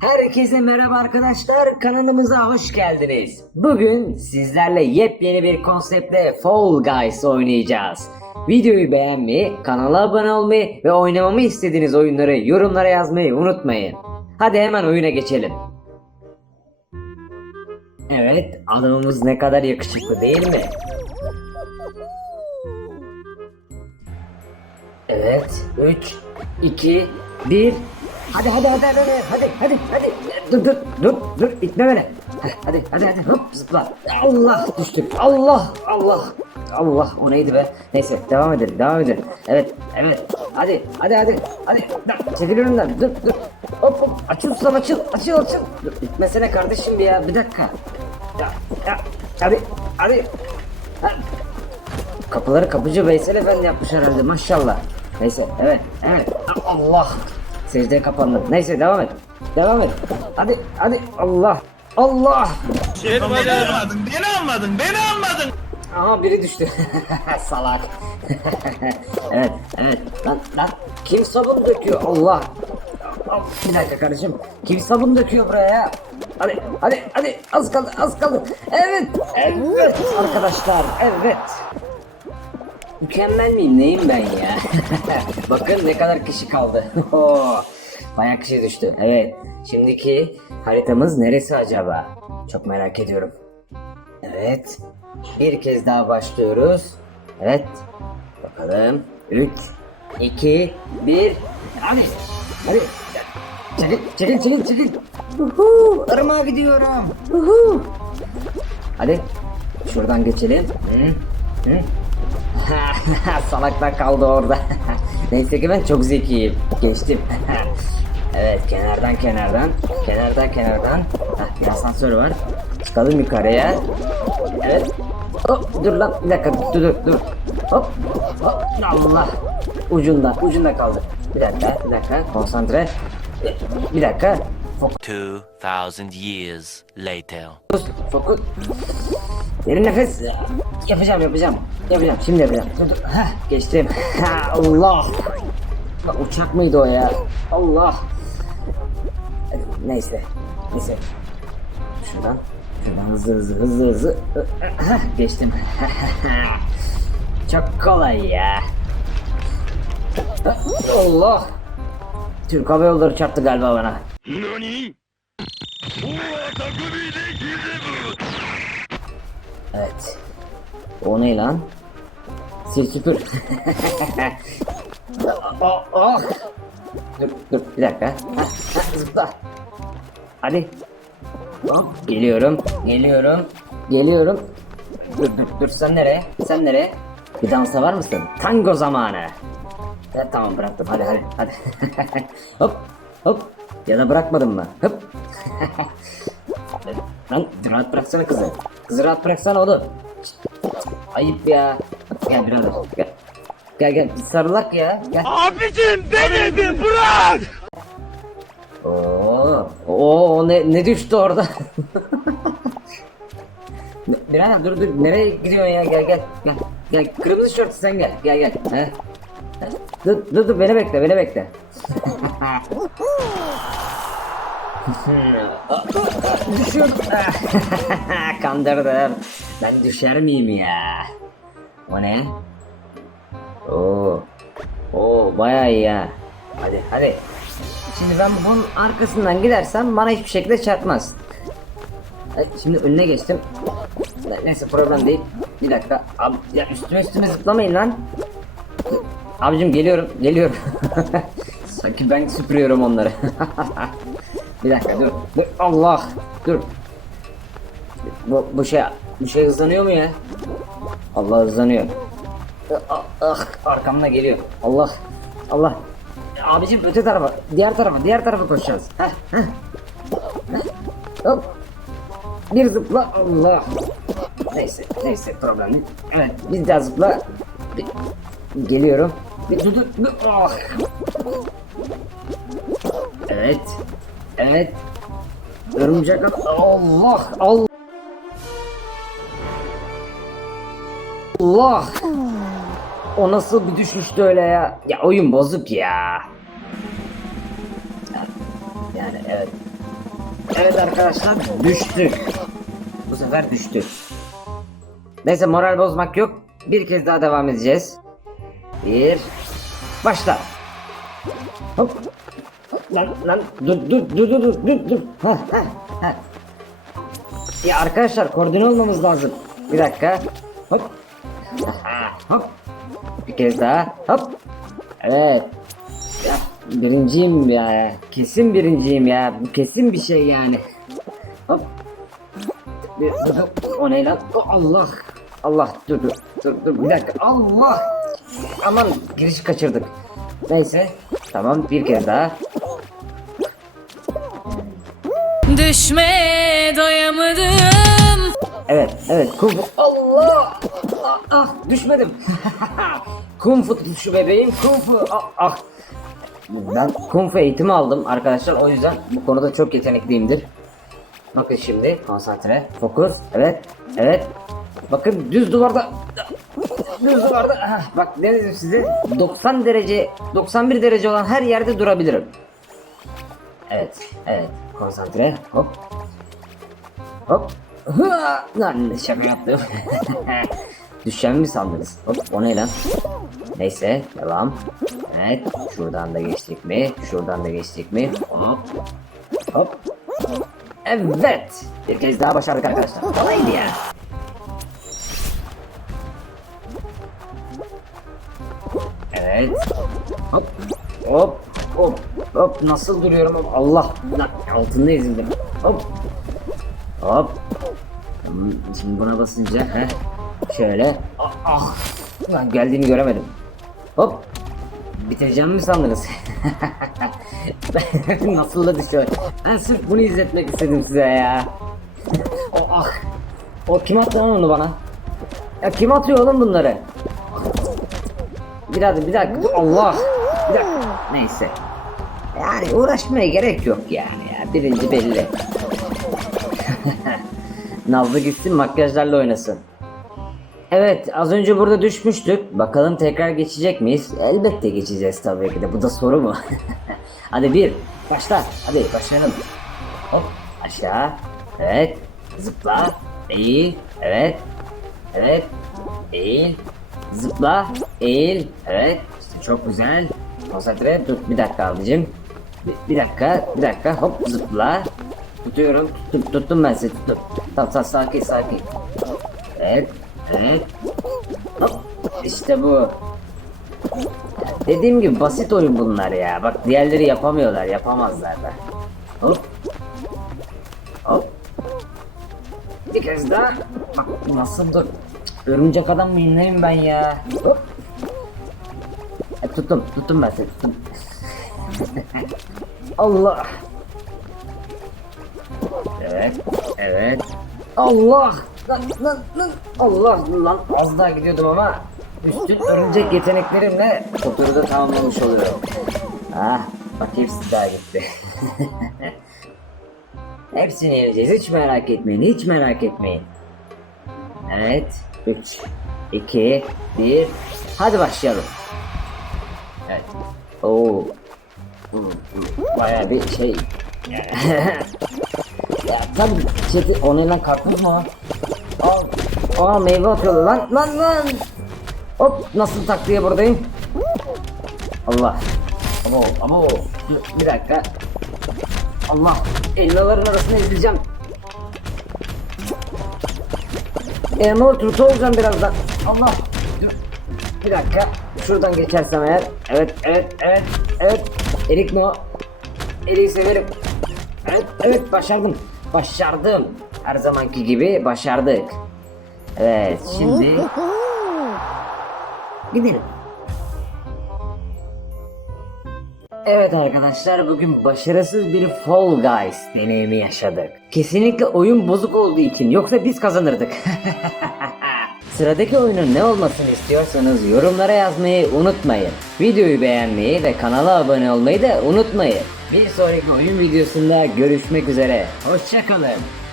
Herkese merhaba arkadaşlar kanalımıza hoş geldiniz. Bugün sizlerle yepyeni bir konseptle Fall Guys oynayacağız. Videoyu beğenmeyi, kanala abone olmayı ve oynamamı istediğiniz oyunları yorumlara yazmayı unutmayın. Hadi hemen oyuna geçelim. Evet, adamımız ne kadar yakışıklı değil mi? Evet, 3, 2, 1. Hadi hadi hadi hadi hadi hadi hadi dur dur dur dur itme beni. Hadi hadi hadi hop zıpla. Allah düştük. Allah Allah. Allah o neydi be? Neyse devam edelim devam edelim. Evet evet hadi hadi hadi hadi Dur, çekil önümden dur dur. Hop hop açıl ustam açıl açıl açıl. Dur, itmesene kardeşim ya bir dakika. Ya, ya, hadi hadi. Ha, Kapıları kapıcı Veysel Efendi yapmış herhalde maşallah. Neyse evet evet Allah. Secdeye kapandım. Neyse devam et. Devam et. Hadi hadi Allah. Allah. Beni anladın, beni anladın, beni anladın. Aha biri düştü. Salak. evet evet. Lan lan kim sabun döküyor Allah. Al, Bir dakika kardeşim. Kim sabun döküyor buraya ya? Hadi hadi hadi az kaldı az kaldı. Evet evet arkadaşlar evet. Mükemmel miyim neyim ben ya? Bakın ne kadar kişi kaldı. Bayağı kişi düştü. Evet. Şimdiki haritamız neresi acaba? Çok merak ediyorum. Evet. Bir kez daha başlıyoruz. Evet. Bakalım. 3, 2, 1. Hadi. Hadi. Çekil, çekil, çekil, çekil. Uhu, ırmağa gidiyorum. Uhu. Hadi. Şuradan geçelim. Hı, hı. Salaklar kaldı orada. Neyse ki ben çok zekiyim. Geçtim. evet kenardan kenardan. Kenardan kenardan. Heh, bir asansör var. Çıkalım yukarıya. Evet. Hop dur lan bir dakika dur dur dur. Hop. Hop. Allah. Ucunda ucunda kaldı. Bir dakika bir dakika konsantre. Bir dakika. Fokus 2,000 years later. fokus. Derin nefes. Yapacağım yapacağım. Yapacağım şimdi yapacağım. Dur dur. Heh, geçtim. Ha, Allah. Bak, uçak mıydı o ya? Allah. Neyse. Neyse. Şuradan. Şuradan hızlı hızlı hızlı hızlı. Heh, geçtim. Çok kolay ya. Allah. Türk Hava Yolları çarptı galiba bana. Evet. O ne lan? Sil süpür. Dur dur bir dakika. Zıpla. Hadi. Hop, geliyorum. Geliyorum. Geliyorum. Dur dur dur sen nereye? Sen nereye? Bir dansa var mısın? Tango zamanı. Ya, tamam bıraktım hadi hadi hadi. hop hop. Ya da bırakmadın mı? Hop. Lan rahat bıraksana kızı. Kızı rahat bıraksana oğlum. Ayıp ya. Gel birader gel. Gel gel bir sarılak ya. Gel. Abicim beni bir bırak. Oo, oo ne, ne düştü orada? birader dur dur nereye gidiyorsun ya gel gel gel. Gel kırmızı şort sen gel gel gel. He. Dur dur dur beni bekle beni bekle. Düşüyordum. Kandırdım. Ben düşer miyim ya? O ne? Oo. Oo bayağı iyi ya. Hadi hadi. Şimdi ben bunun arkasından gidersem bana hiçbir şekilde çarpmaz. Şimdi önüne geçtim. Neyse problem değil. Bir dakika. Abi ya üstüme üstüme zıplamayın lan. Abicim geliyorum, geliyorum. Sanki ben süpürüyorum onları. bir dakika dur. dur. Allah. Dur. Bu, bu şey bu şey hızlanıyor mu ya? Allah hızlanıyor. Ah, ah arkamda geliyor. Allah. Allah. Abicim öte tarafa, diğer tarafa, diğer tarafa koşacağız. Heh, heh. Hop. Bir zıpla. Allah. Neyse, neyse problem değil. Evet, bir daha zıpla. Bir- Geliyorum. Bir dur dur. Ah. Evet. Evet. Örümcek. Allah. Allah. Allah. O nasıl bir düşüştü öyle ya? Ya oyun bozuk ya. Yani evet. Evet arkadaşlar düştük. Bu sefer düştük. Neyse moral bozmak yok. Bir kez daha devam edeceğiz. Bir. Başla. Hop. Lan lan dur dur dur dur dur dur dur. Hah, hah. Ya arkadaşlar koordine olmamız lazım. Bir dakika. Hop. Hop. Bir kez daha. Hop. Evet. Ya, birinciyim ya. Kesin birinciyim ya. Bu kesin bir şey yani. Hop. O ne lan? Allah. Allah dur dur dur dur bir dakika. Allah. Aman giriş kaçırdık. Neyse. Tamam bir kez daha. Düşmeye doyamadım. Evet, evet. Kung fu. Allah! Ah, ah düşmedim. kung fu şu bebeğim. Kung fu. Ah, ah. Ben kung fu eğitimi aldım arkadaşlar. O yüzden bu konuda çok yetenekliyimdir. Bakın şimdi konsantre, fokus. Evet, evet. Bakın düz duvarda düz duvarda ah, bak ne dedim size 90 derece 91 derece olan her yerde durabilirim. Evet, evet. Konsantre. Hop. Hop. Hıa! Lan şaka yaptım. Düşeceğimi mi sandınız? Hop o ne lan? Neyse devam. Evet şuradan da geçtik mi? Şuradan da geçtik mi? Hop. Hop. Evet. Bir kez daha başardık arkadaşlar. Kolaydı ya. Evet. Hop. Hop. Hop. Hop. Nasıl duruyorum? Allah. Altında ezildim. Hop. Hop. Tamam, Şimdi buna basınca he. Şöyle. Ah, ah. Lan geldiğini göremedim. Hop. Bitireceğim mi sandınız? Nasıl da düşüyor? Ben sırf bunu izletmek istedim size ya. o ah. O kim attı lan onu bana? Ya kim atıyor oğlum bunları? Bir dakika bir dakika Allah. Bir dakika. Neyse. Yani uğraşmaya gerek yok yani ya. Birinci belli. Nazlı gitsin makyajlarla oynasın. Evet az önce burada düşmüştük. Bakalım tekrar geçecek miyiz? Elbette geçeceğiz tabii ki de. Bu da soru mu? Hadi bir. Başla. Hadi başlayalım. Hop aşağı. Evet. Zıpla. Eğil. Evet. Evet. Eğil. Zıpla. Eğil. Evet. İşte çok güzel. Konsantre. Dur bir dakika abicim. Bir, dakika. Bir dakika. Hop zıpla. Tutuyorum. Tuttum, tuttum ben seni tuttum. Tamam tamam sakin sakin. Evet. Evet. Hop. İşte bu. Dediğim gibi basit oyun bunlar ya. Bak diğerleri yapamıyorlar. Yapamazlar da. Hop. Hop. Bir kez daha. Bak nasıl dur. Örümcek adam mıyım neyim ben ya? Hop. E, tuttum. Tuttum ben seni tuttum. Allah. Evet, evet. Allah! Lan, lan, lan. Allah lan az daha gidiyordum ama üstün örümcek yeteneklerimle oturu da tamamlamış oluyorum. Ah, bak hepsi daha gitti. Hepsini yeneceğiz hiç merak etmeyin, hiç merak etmeyin. Evet, 3, 2, 1, hadi başlayalım. Evet. Oo. Baya bir şey. Ya tabii chat'i onaylan karpuz mu? Aa, aa meyve atıyor lan lan lan. Hop nasıl tak diye buradayım. Allah. Abo abo. Dur, Bir dakika. Allah. Elmaların arasına ezileceğim. Elmalı turta olacağım birazdan. Allah. Dur. Bir dakika. Şuradan geçersem eğer. Evet evet evet evet. Erik mi o? Erik'i severim. Evet, evet başardım. Başardım. Her zamanki gibi başardık. Evet, şimdi gidelim. Evet arkadaşlar bugün başarısız bir Fall Guys deneyimi yaşadık. Kesinlikle oyun bozuk olduğu için yoksa biz kazanırdık. Sıradaki oyunun ne olmasını istiyorsanız yorumlara yazmayı unutmayın. Videoyu beğenmeyi ve kanala abone olmayı da unutmayın. Bir sonraki oyun videosunda görüşmek üzere. Hoşçakalın.